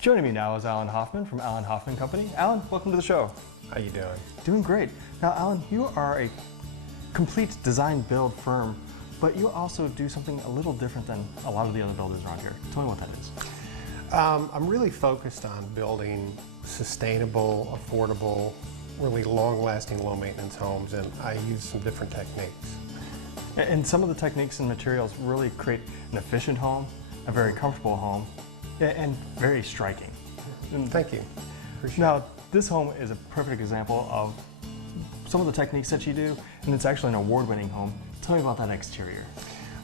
Joining me now is Alan Hoffman from Hoffmann Company. Alan, welcome to the show. How you doing? Doing great. Now, Alan, you are a complete design build firm, but you also do something a little different than a lot of the other builders around here. Tell me what that is. I'm really focused on building sustainable, affordable, really long-lasting, low-maintenance homes, and I use some different techniques. And some of the techniques and materials really create an efficient home, a very comfortable home, and very striking. Thank you. Appreciate Now, it. this home is a perfect example of some of the techniques that you do, and it's actually an award-winning home. Tell me about that exterior.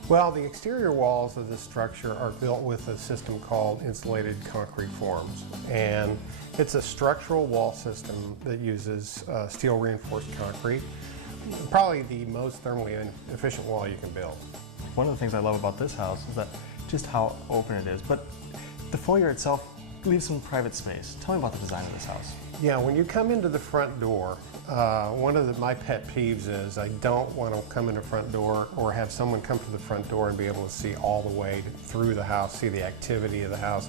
Well, the exterior walls of this structure are built with a system called insulated concrete forms, and it's a structural wall system that uses steel reinforced concrete. Probably the most thermally efficient wall you can build. One of the things I love about this house is that just how open it is, but the foyer itself leaves some private space. Tell me about the design of this house. Yeah, when you come into the front door, one of my pet peeves is I don't want to come in the front door or have someone come to the front door and be able to see all the way through the house, see the activity of the house.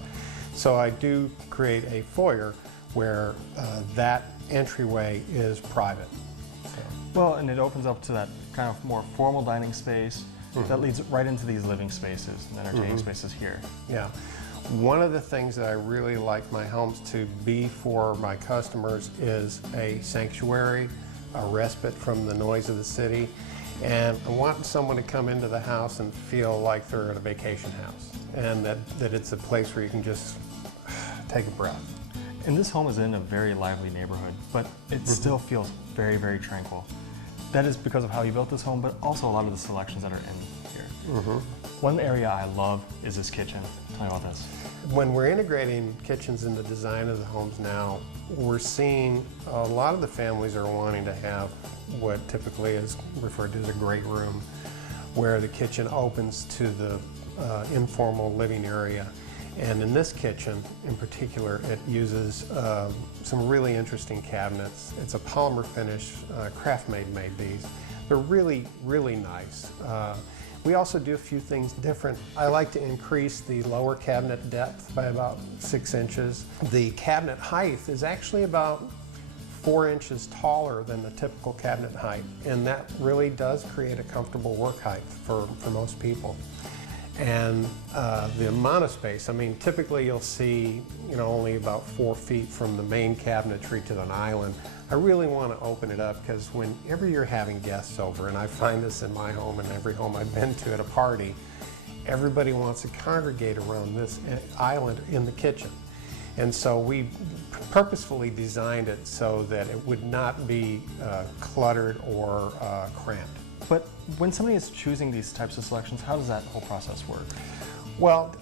So I do create a foyer where that entryway is private. So. Well, and it opens up to that kind of more formal dining space that leads right into these living spaces and entertaining spaces here. Yeah. One of the things that I really like my homes to be for my customers is a sanctuary, a respite from the noise of the city, and I want someone to come into the house and feel like they're at a vacation house, and that it's a place where you can just take a breath. And this home is in a very lively neighborhood, but it still feels very, very tranquil. That is because of how you built this home, but also a lot of the selections that are in here. One area I love is this kitchen. Tell me about this. When we're integrating kitchens in the design of the homes now, we're seeing a lot of the families are wanting to have what typically is referred to as a great room, where the kitchen opens to the informal living area. And in this kitchen, in particular, it uses some really interesting cabinets. It's a polymer finish, Craftmade made these. They're really, really nice. We also do a few things different. I like to increase the lower cabinet depth by about 6 inches. The cabinet height is actually about 4 inches taller than the typical cabinet height, and that really does create a comfortable work height for most people. And the amount of space, I mean, typically you'll see, only about 4 feet from the main cabinetry to an island. I really want to open it up because whenever you're having guests over, and I find this in my home and every home I've been to at a party, everybody wants to congregate around this island in the kitchen. And so we purposefully designed it so that it would not be cluttered or cramped. But when somebody is choosing these types of selections, how does that whole process work? Well,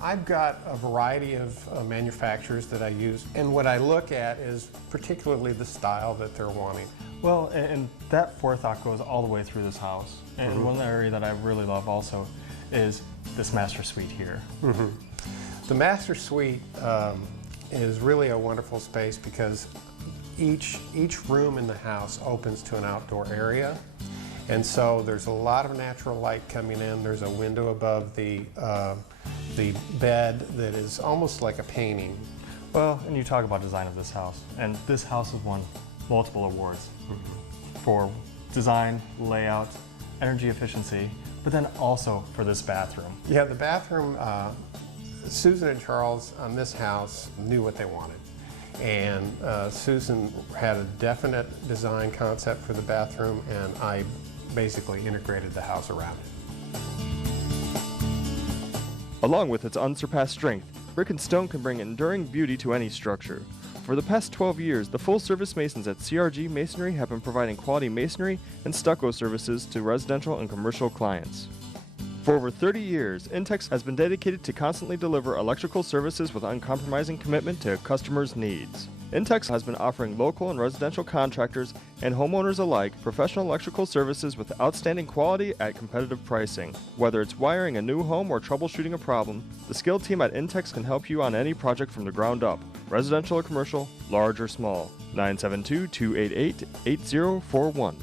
I've got a variety of manufacturers that I use, and what I look at is particularly the style that they're wanting. Well, and that forethought goes all the way through this house. And one area that I really love also is this master suite here. The master suite is really a wonderful space because each room in the house opens to an outdoor area. And so there's a lot of natural light coming in. There's a window above the bed that is almost like a painting. Well, and you talk about design of this house, and this house has won multiple awards for design, layout, energy efficiency, but then also for this bathroom. Yeah, the bathroom, Susan and Charles on this house knew what they wanted. And Susan had a definite design concept for the bathroom, and I basically integrated the house around it. Along with its unsurpassed strength, brick and stone can bring enduring beauty to any structure. For the past 12 years, the full-service masons at CRG Masonry have been providing quality masonry and stucco services to residential and commercial clients. For over 30 years, INTEX has been dedicated to constantly deliver electrical services with uncompromising commitment to customers' needs. INTEX has been offering local and residential contractors and homeowners alike professional electrical services with outstanding quality at competitive pricing. Whether it's wiring a new home or troubleshooting a problem, the skilled team at INTEX can help you on any project from the ground up, residential or commercial, large or small. 972-288-8041.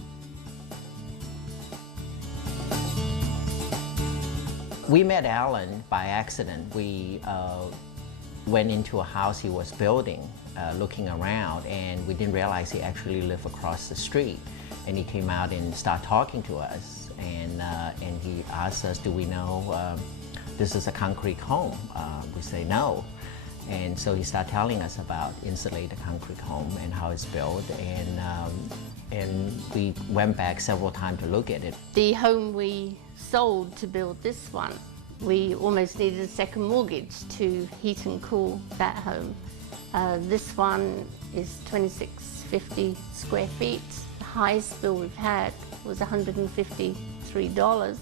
We met Alan by accident. We went into a house he was building, looking around, and we didn't realize he actually lived across the street. And he came out and started talking to us, and he asked us, do we know this is a concrete home? We say no. And so he started telling us about insulated concrete home and how it's built, and we went back several times to look at it. The home we sold to build this one, we almost needed a second mortgage to heat and cool that home. This one is 2650 square feet. The highest bill we've had was $153.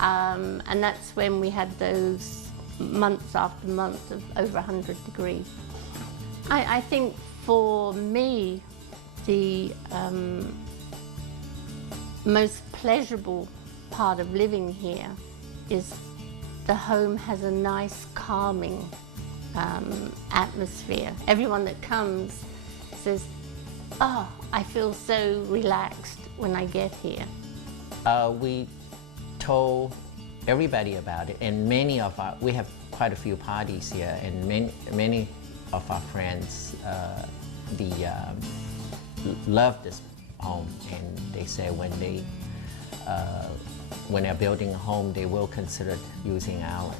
And that's when we had those months after months of over 100 degrees. I think for me, the most pleasurable part of living here is the home has a nice calming atmosphere. Everyone that comes says, oh, I feel so relaxed when I get here. We told everybody about it, and we have quite a few parties here, and many of our friends love this home, and they say when they're building a home, they will consider using Allen.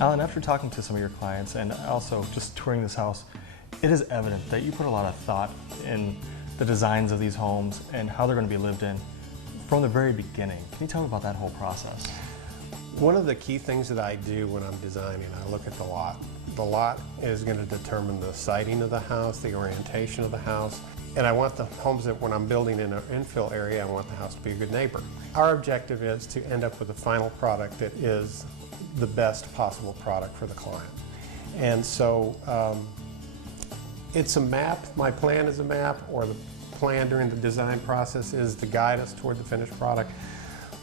Alan, after talking to some of your clients and also just touring this house, it is evident that you put a lot of thought in the designs of these homes and how they're going to be lived in from the very beginning. Can you tell me about that whole process? One of the key things that I do when I'm designing, I look at the lot. The lot is going to determine the siding of the house, the orientation of the house, and I want the homes that when I'm building in an infill area, I want the house to be a good neighbor. Our objective is to end up with a final product that is the best possible product for the client. And so it's a map. My plan is a map, or the plan during the design process is to guide us toward the finished product.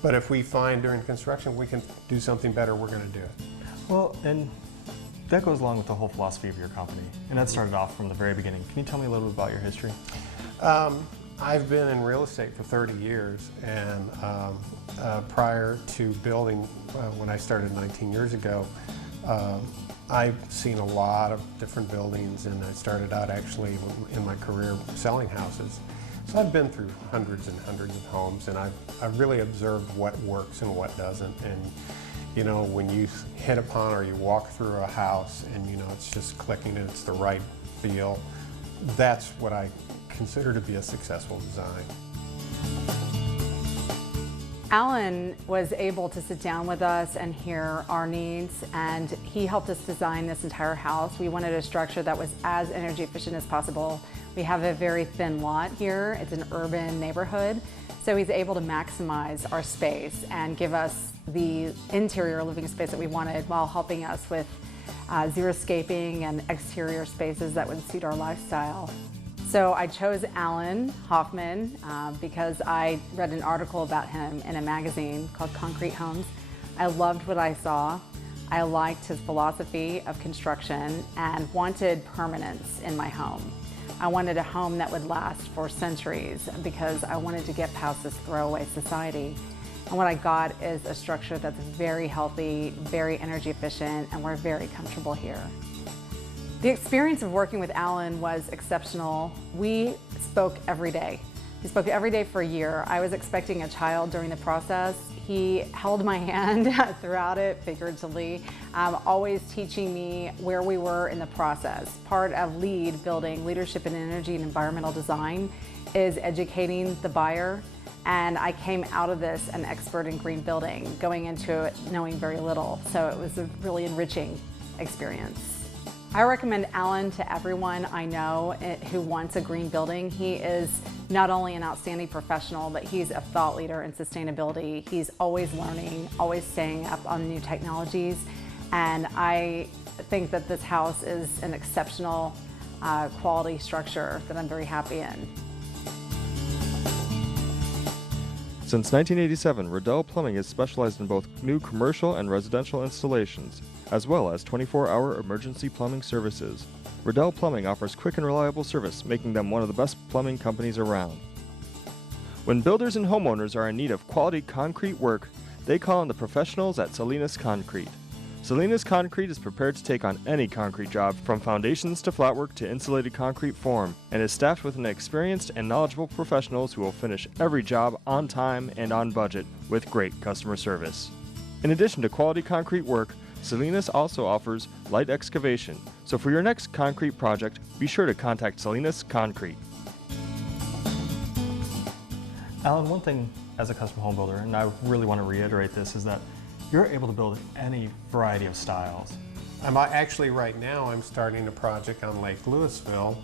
But if we find during construction we can do something better, we're going to do it. Well, and that goes along with the whole philosophy of your company, and that started off from the very beginning. Can you tell me a little bit about your history? I've been in real estate for 30 years, and prior to building, when I started 19 years ago, I've seen a lot of different buildings, and I started out actually in my career selling houses. So I've been through hundreds and hundreds of homes, and I've really observed what works and what doesn't. And you know, when you hit upon or you walk through a house and you know it's just clicking and it's the right feel, that's what I consider to be a successful design. Alan was able to sit down with us and hear our needs, and he helped us design this entire house. We wanted a structure that was as energy efficient as possible. We have a very thin lot here. It's an urban neighborhood, so he's able to maximize our space and give us the interior living space that we wanted while helping us with xeriscaping and exterior spaces that would suit our lifestyle. So I chose Alan Hoffmann because I read an article about him in a magazine called Concrete Homes. I loved what I saw. I liked his philosophy of construction and wanted permanence in my home. I wanted a home that would last for centuries because I wanted to get past this throwaway society. And what I got is a structure that's very healthy, very energy efficient, and we're very comfortable here. The experience of working with Alan was exceptional. We spoke every day. We spoke every day for a year. I was expecting a child during the process. He held my hand throughout it, figuratively, always teaching me where we were in the process. Part of LEED, building leadership in energy and environmental design, is educating the buyer. And I came out of this an expert in green building, going into it knowing very little. So it was a really enriching experience. I recommend Alan to everyone I know who wants a green building. He is not only an outstanding professional, but he's a thought leader in sustainability. He's always learning, always staying up on new technologies. And I think that this house is an exceptional quality structure that I'm very happy in. Since 1987, Riddell Plumbing has specialized in both new commercial and residential installations, as well as 24-hour emergency plumbing services. Riddell Plumbing offers quick and reliable service, making them one of the best plumbing companies around. When builders and homeowners are in need of quality concrete work, they call on the professionals at Salinas Concrete. Salinas Concrete is prepared to take on any concrete job, from foundations to flatwork to insulated concrete form, and is staffed with an experienced and knowledgeable professionals who will finish every job on time and on budget with great customer service. In addition to quality concrete work, Salinas also offers light excavation, so for your next concrete project, be sure to contact Salinas Concrete. Alan, one thing as a custom home builder, and I really want to reiterate this, is that you're able to build any variety of styles. Actually, right now, I'm starting a project on Lake Louisville,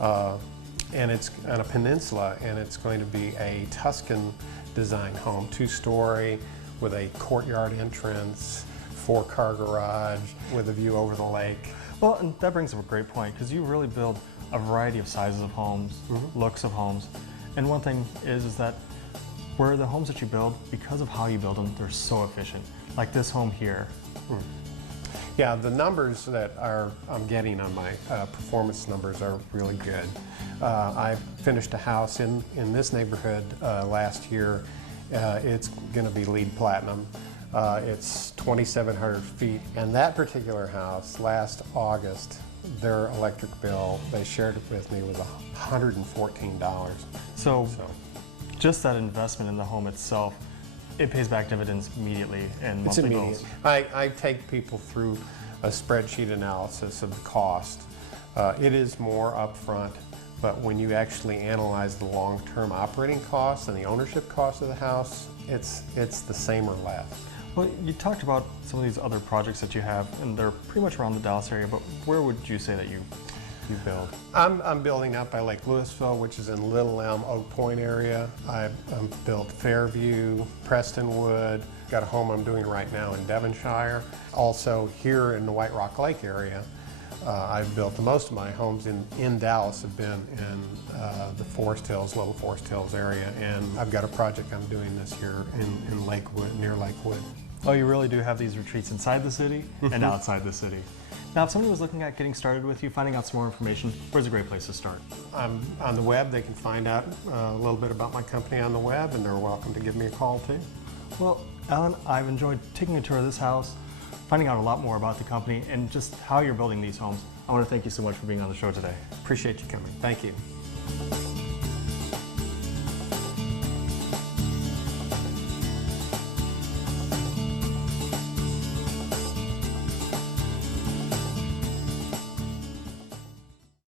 and it's on a peninsula, and it's going to be a Tuscan design home, 2-story with a courtyard entrance, 4-car garage with a view over the lake. Well, and that brings up a great point, because you really build a variety of sizes of homes, looks of homes, and one thing is that where the homes that you build, because of how you build them, they're so efficient. Like this home here. Yeah, the numbers that I'm getting on my performance numbers are really good. I finished a house in this neighborhood last year. It's going to be LEED Platinum. It's 2,700 feet, and that particular house last August, their electric bill, they shared it with me, was $114. So just that investment in the home itself, it pays back dividends immediately in It's monthly immediate. bills. I take people through a spreadsheet analysis of the cost. It is more upfront, but when you actually analyze the long-term operating costs and the ownership cost of the house, it's the same or less. Well, you talked about some of these other projects that you have, and they're pretty much around the Dallas area, but where would you say that you build? I'm building up by Lake Louisville, which is in Little Elm, Oak Point area. I've built Fairview, Prestonwood, got a home I'm doing right now in Devonshire. Also here in the White Rock Lake area, I've built most of my homes in Dallas have been in the Forest Hills, Little Forest Hills area, and I've got a project I'm doing this year in Lakewood, near Lakewood. Oh, you really do have these retreats inside the city and outside the city. Now, if somebody was looking at getting started with you, finding out some more information, where's a great place to start? I'm on the web. They can find out a little bit about my company on the web, and they're welcome to give me a call too. Well, Alan, I've enjoyed taking a tour of this house, finding out a lot more about the company and just how you're building these homes. I want to thank you so much for being on the show today. Appreciate you coming. Thank you.